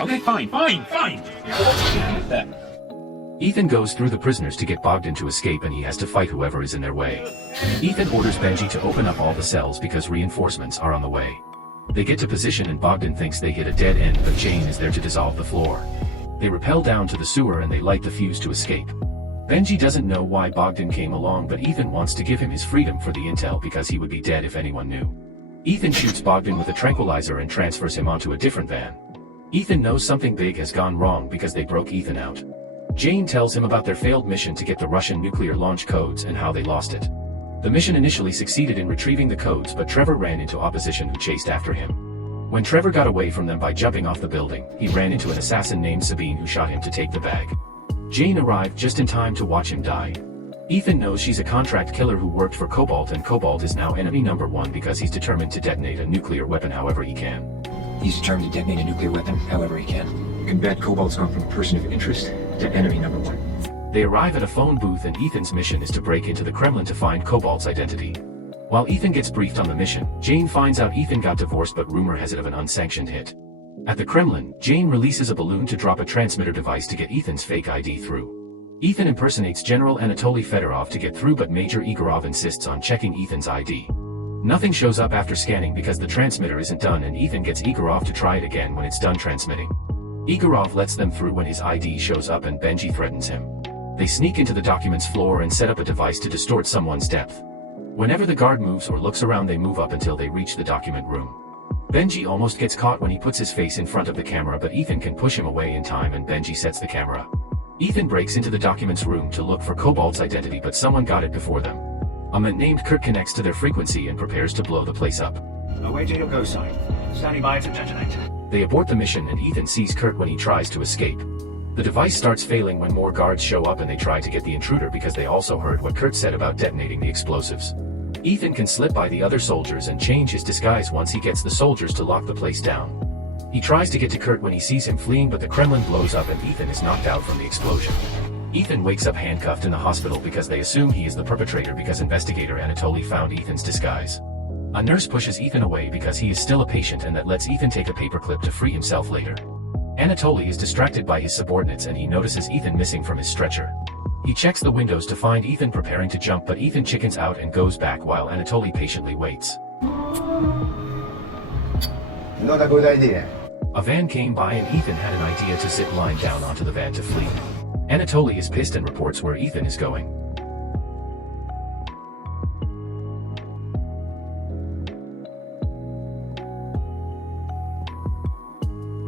Okay, fine. Ethan goes through the prisoners to get Bogdan to escape, and he has to fight whoever is in their way. Ethan orders Benji to open up all the cells because reinforcements are on the way. They get to position and Bogdan thinks they hit a dead end, but Jane is there to dissolve the floor. They rappel down to the sewer and they light the fuse to escape. Benji doesn't know why Bogdan came along, but Ethan wants to give him his freedom for the intel because he would be dead if anyone knew. Ethan shoots Bogdan with a tranquilizer and transfers him onto a different van. Ethan knows something big has gone wrong because they broke Ethan out. Jane tells him about their failed mission to get the Russian nuclear launch codes and how they lost it. The mission initially succeeded in retrieving the codes, but Trevor ran into opposition who chased after him. When Trevor got away from them by jumping off the building, he ran into an assassin named Sabine who shot him to take the bag. Jane arrived just in time to watch him die. Ethan knows she's a contract killer who worked for Cobalt, and Cobalt is now enemy number one because he's determined to detonate a nuclear weapon however he can. He's determined to detonate a nuclear weapon however he can. You can bet Cobalt's gone from person of interest to enemy number one. They arrive at a phone booth and Ethan's mission is to break into the Kremlin to find Cobalt's identity. While Ethan gets briefed on the mission, Jane finds out Ethan got divorced, but rumor has it of an unsanctioned hit. At the Kremlin, Jane releases a balloon to drop a transmitter device to get Ethan's fake ID through. Ethan impersonates General Anatoly Fedorov to get through, but Major Igorov insists on checking Ethan's ID. Nothing shows up after scanning because the transmitter isn't done, and Ethan gets Igorov to try it again when it's done transmitting. Igorov lets them through when his ID shows up and Benji threatens him. They sneak into the documents floor and set up a device to distort someone's depth. Whenever the guard moves or looks around, they move up until they reach the document room. Benji almost gets caught when he puts his face in front of the camera, but Ethan can push him away in time and Benji sets the camera. Ethan breaks into the documents room to look for Cobalt's identity, but someone got it before them. A man named Kurt connects to their frequency and prepares to blow the place up. Awaiting your go sign. Standing by to detonate. They abort the mission and Ethan sees Kurt when he tries to escape. The device starts failing when more guards show up and they try to get the intruder because they also heard what Kurt said about detonating the explosives. Ethan can slip by the other soldiers and change his disguise once he gets the soldiers to lock the place down. He tries to get to Kurt when he sees him fleeing, but the Kremlin blows up and Ethan is knocked out from the explosion. Ethan wakes up handcuffed in the hospital because they assume he is the perpetrator because investigator Anatoly found Ethan's disguise. A nurse pushes Ethan away because he is still a patient, and that lets Ethan take a paperclip to free himself later. Anatoly is distracted by his subordinates and he notices Ethan missing from his stretcher. He checks the windows to find Ethan preparing to jump, but Ethan chickens out and goes back while Anatoly patiently waits. Not a good idea. A van came by and Ethan had an idea to zip line down onto the van to flee. Anatoly is pissed and reports where Ethan is going.